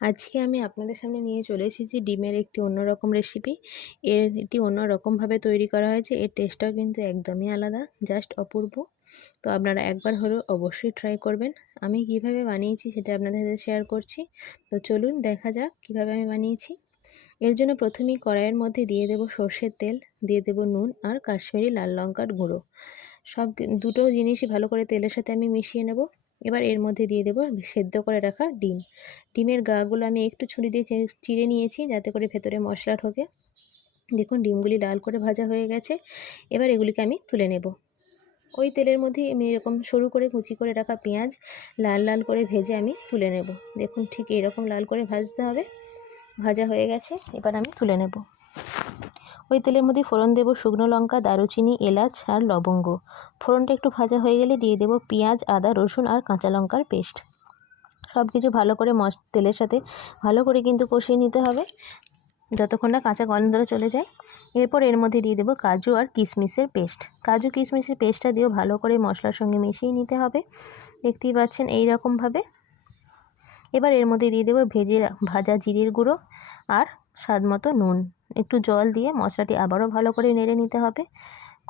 আজকে আমি আপনাদের সামনে নিয়ে চলে এসেছি ডিমের একটি অন্যরকম রেসিপি। এটি অন্যরকমভাবে তৈরি করা হয়েছে। এর টেস্টটাও কিন্তু একদমই আলাদা, জাস্ট অপূর্ব। তো আপনারা একবার হলেও অবশ্যই ট্রাই করবেন। আমি কিভাবে বানিয়েছি সেটা আপনাদের সাথে শেয়ার করছি। তো চলুন দেখা যাক কিভাবে আমি বানিয়েছি। এর জন্য প্রথমেই কড়াইয়ের মধ্যে দিয়ে দেব সর্ষের তেল, দিয়ে দেব নুন আর কাশ্মীরি লাল লঙ্কার গুঁড়ো। দুটো জিনিসই ভালো করে তেলের সাথে আমি মিশিয়ে নেব। এবার এর মধ্যে দিয়ে দেব সেদ্ধ করে রাখা ডিম। ডিমের গাগুলো আমি একটু ছুরি দিয়ে চিড়ে নিয়েছি যাতে করে ভেতরে মশলা ঢোকে। দেখুন ডিমগুলি লাল করে ভাজা হয়ে গেছে। এবার এগুলিকে আমি তুলে নেব। ওই তেলের মধ্যেই আমি এরকম সরু করে কুচি করে রাখা পেঁয়াজ লাল লাল করে ভেজে আমি তুলে নেব। দেখুন ঠিক এরকম লাল করে ভাজতে হবে। ভাজা হয়ে গেছে, এবার আমি তুলে নেব। ওই তেলের মধ্যে ফোড়ন দেব শুকনো লঙ্কা, দারুচিনি, এলাচ আর লবঙ্গ। ফোড়নটা একটু ভাজা হয়ে গেলে দিয়ে দেব পেঁয়াজ, আদা, রসুন আর কাঁচা লঙ্কার পেস্ট। সব কিছু ভালো করে তেলের সাথে ভালো করে কিন্তু কষিয়ে নিতে হবে যতক্ষণ না কাঁচা গন্ধটা চলে যায়। এরপর এর মধ্যে দিয়ে দেবো কাজু আর কিশমিশের পেস্ট। কাজু কিশমিশের পেস্টটা দিয়েও ভালো করে মশলার সঙ্গে মিশিয়ে নিতে হবে। দেখতেই পাচ্ছেন এই রকমভাবে। এবার এর মধ্যে দিয়ে দেবো ভাজা জিরের গুঁড়ো আর স্বাদ মতো নুন। একটু জল দিয়ে মশলাটি আবারও ভালো করে নেড়ে নিতে হবে।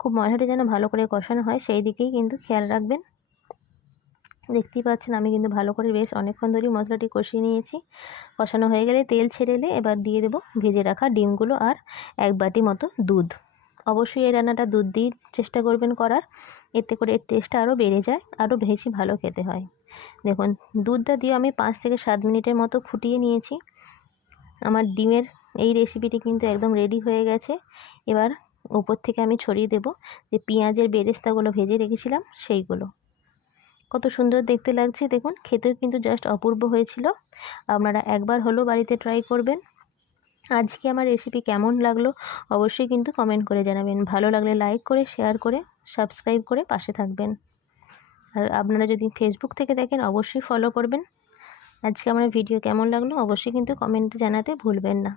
খুব মশলাটি যেন ভালো করে কষানো হয় সেই দিকেই কিন্তু খেয়াল রাখবেন। দেখতেই পাচ্ছেন আমি কিন্তু ভালো করে বেশ অনেকক্ষণ ধরেই মশলাটি কষিয়ে নিয়েছি। কষানো হয়ে গেলে তেল ছেড়ে এলে এবার দিয়ে দেবো ভেজে রাখা ডিমগুলো আর 1 বাটি মতো দুধ। অবশ্যই এই রান্নাটা দুধ দিয়ে চেষ্টা করবেন করার, এতে করে এর টেস্টটা আরও বেড়ে যায়, আরও বেশি ভালো খেতে হয়। দেখুন দুধটা দিয়ে আমি 5 থেকে 7 মিনিটের মতো ফুটিয়ে নিয়েছি। আমার ডিমের এই রেসিপিটি কিন্তু একদম রেডি হয়ে গেছে। এবার উপর থেকে আমি ছড়িয়ে দেব যে পেঁয়াজের বেরেস্তাগুলো ভেজে রেখেছিলাম সেইগুলো। কত সুন্দর দেখতে লাগছে দেখুন, খেতেও কিন্তু জাস্ট অপূর্ব হয়েছিল। আপনারা একবার হলেও বাড়িতে ট্রাই করবেন। আজকে আমার রেসিপি কেমন লাগলো অবশ্যই কিন্তু কমেন্ট করে জানাবেন। ভালো লাগলে লাইক করে, শেয়ার করে, সাবস্ক্রাইব করে পাশে থাকবেন। আর আপনারা যদি ফেসবুক থেকে দেখেন অবশ্যই ফলো করবেন। আজকে আমার ভিডিও কেমন লাগলো অবশ্যই কিন্তু কমেন্টে জানাতে ভুলবেন না।